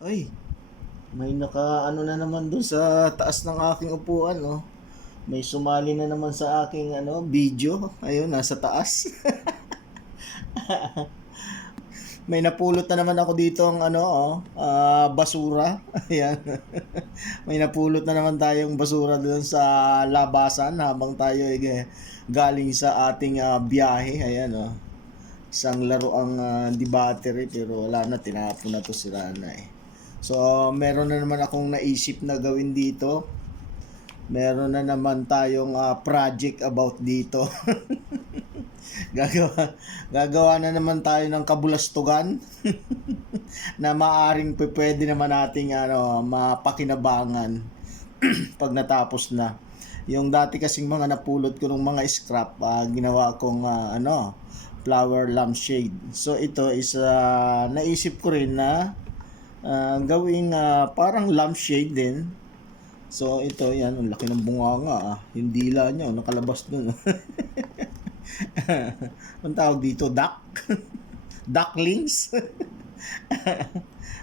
Ay, may naka ano na naman doon sa taas ng aking upuan, no? May sumali na naman sa aking video. Ayun, nasa taas. May napulot na naman ako dito ang basura. Ayan. May napulot na naman tayong basura doon sa labasan habang tayo galing sa ating biyahe. Ayan, oh. Isang laro ang di battery pero wala na, tinapon na to, sira na eh. So, meron na naman akong naisip na gawin dito. Meron na naman tayong project about dito. gagawa, gagawa na naman tayo ng kabulastugan na maaring pwede naman nating mapakinabangan pag natapos na. Yung dati kasing mga napulot ko ng mga scrap, ginawa kong flower lampshade. So ito is naisip ko rin na gawing parang lampshade din. So ito, yan, ang laki ng bunganga. Yung dila niya, nakalabas dun. Ang tawag dito, duck? Ducklings?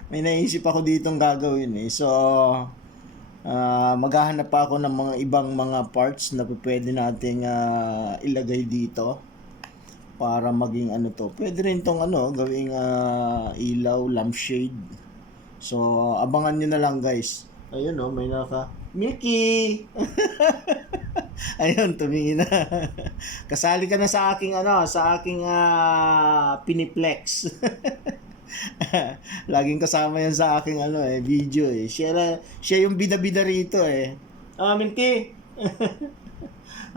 May naisip ako ditong gagawin eh. So, maghahanap pa ako ng mga ibang mga parts na pwede nating ilagay dito para maging ano to. Pwede rin tong gawing ilaw, lampshade. So, abangan nyo na lang guys. Ayun oh, may naka Milky! Ayun, tumingin na. Kasali ka na sa aking Piniplex. Laging kasama yan sa aking video eh. Siya yung bida-bida rito eh. Milky!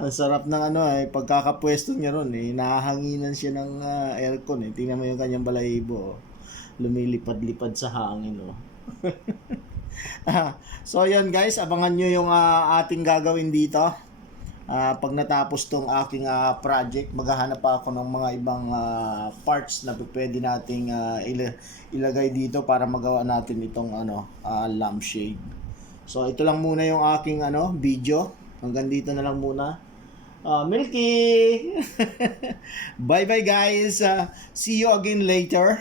Ang sarap ng pagkakapwesto niya ron eh. Nahahanginan siya ng aircon eh. Tingnan mo yung kanyang balahibo. Oh. Lumilipad-lipad sa hangin oh. So yun guys, abangan nyo yung ating gagawin dito. Pag natapos tong aking project, maghahanap pa ako ng mga ibang parts na pwede nating ilagay dito para magawa natin itong lampshade. So ito lang muna yung aking video. Hanggang dito na lang muna. Milky! Bye bye guys. See you again later.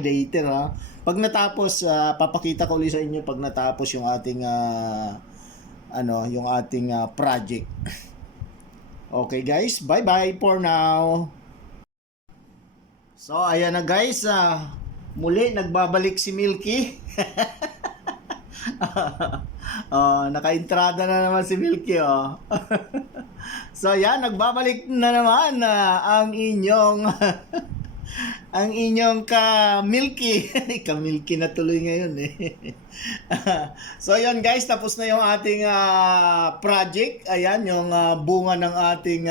Later ha. Pag natapos, papakita ko ulit sa inyo pag natapos yung ating project. Okay guys, bye bye for now. So ayan na guys, muli nagbabalik si Milky. Naka-entrada na naman si Milky oh. So yan, nagbabalik na naman ang inyong ang inyong ka-Milky. Ka-Milky na tuloy ngayon eh. So yan guys, tapos na yung ating project. Ayan, yung bunga ng ating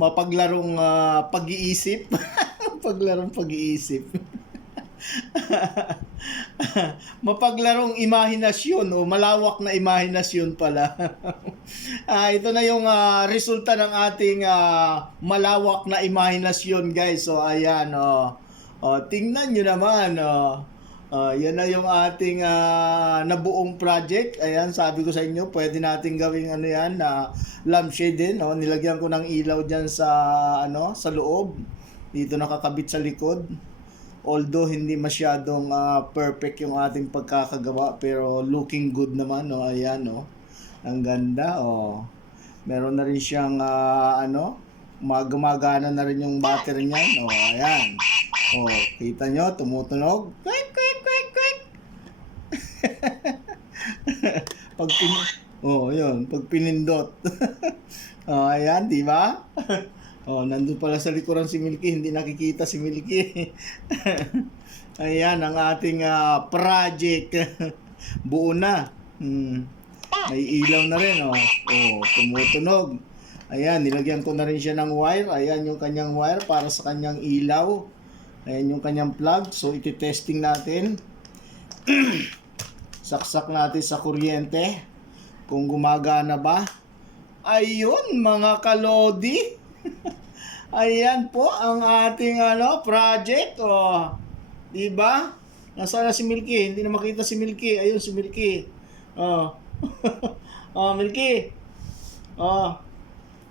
mapaglarong pag-iisip. Paglarong pag-iisip. Mapaglarong imahinasyon o malawak na imahinasyon pala. Ito na yung resulta ng ating malawak na imahinasyon guys. So ayan tingnan nyo naman yan na yung ating nabuong project. Ayan, sabi ko sa inyo, pwede nating gawing yan na lampshade din. Nilagyan ko ng ilaw dyan sa loob. Dito nakakabit sa likod. Although hindi masyadong perfect yung ating pagkakagawa, pero looking good naman ayan ang ganda meron na rin siyang gumagana na rin yung battery niyan ayan kita nyo tumutunog kwek kwek kwek kwek. pag yun pag pinindot. Ayan, di ba? Nandun pala sa likuran si Milky, hindi nakikita si Milky. Ayan, ang ating project. Buo na. May ilaw na rin, tumutunog. Ayan, nilagyan ko na rin siya ng wire. Ayan yung kanyang wire para sa kanyang ilaw. Ayan yung kanyang plug. So, iti-testing natin. Saksak natin sa kuryente. Kung gumagana ba. Ayun, mga kalodi. Ayan po ang ating project di ba? Nasaan na si Milky? Hindi na makita si Milky. Ayun si Milky. Milky.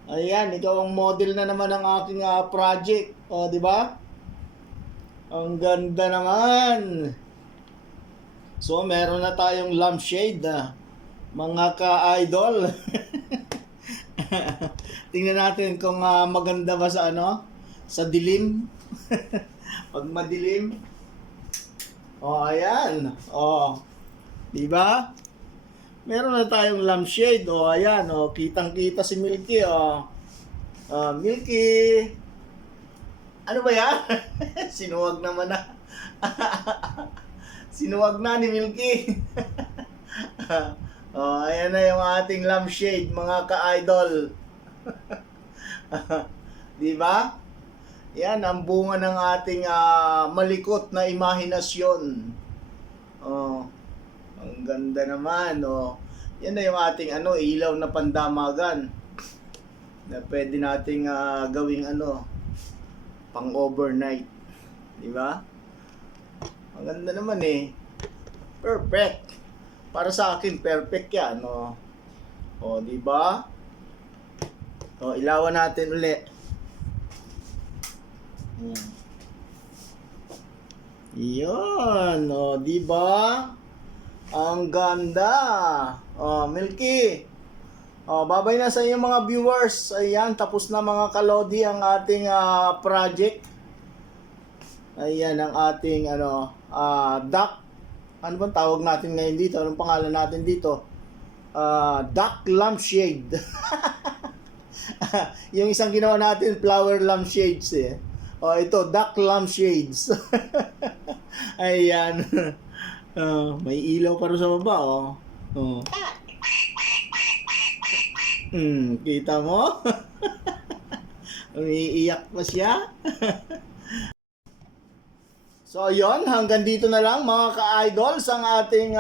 Ayan, ikaw ang model na naman ng aking project. Di ba? Ang ganda naman. So, meron na tayong lampshade, mga ka-idol. Tingnan natin kung maganda ba sa sa dilim. Pag madilim. Oh, ayan. Oh. 'Di ba? Meron na tayong lampshade. Oh, ayan. Oh, kitang-kita si Milky. Oh. Milky. Ano ba yan? Sinuwag naman na. Sinuwag na ni Milky. Oh, ayan na yung ating lampshade, mga ka-idol. Di ba? Yan ang bunga ng ating malikot na imahinasyon. Oh, ang ganda naman. Oh. Yan na yung ating ilaw na pandamagan. Na pwede nating gawing pang overnight. Di ba? Ang ganda naman eh. Perfect. Para sa akin, perfect yan. Oh. Oh, di ba? Oh, ilawan natin uli. Yan. Oh, di ba? Ang ganda. Oh, Milky. Oh, babay na sa inyong mga viewers. Ayan, tapos na mga kalodi ang ating project. Ayan ang ating duck. Ano bang tawag natin ngayon dito? Anong pangalan natin dito? Duck lampshade. Yung isang ginawa natin, flower lampshades eh. Oh, ito, duck lampshades. Ayan. May ilaw pa rin sa baba, oh. Oh. Kita mo? Umiiyak pa siya. So, yon, hanggang dito na lang mga ka-idols ang ating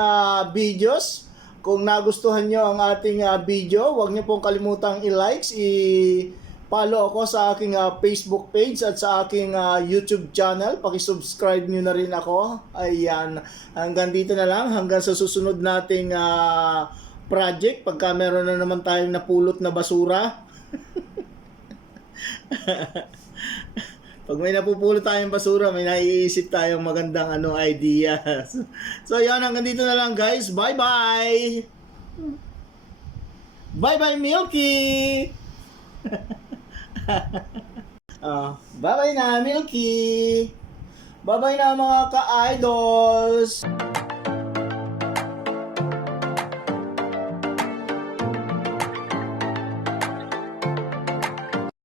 videos. Kung nagustuhan nyo ang ating video, huwag nyo pong kalimutang i-likes, i-follow ako sa aking Facebook page at sa aking YouTube channel. Paki-subscribe nyo na rin ako. Ayan, hanggang dito na lang, hanggang sa susunod nating project, pagka meron na naman tayong napulot na basura. Pag may napupulot tayong basura, may naiisip tayong magandang ideas. So, yan, hanggang dito na lang guys. Bye-bye! Bye-bye, Milky! Bye-bye na, Milky! Bye-bye na mga ka-idols!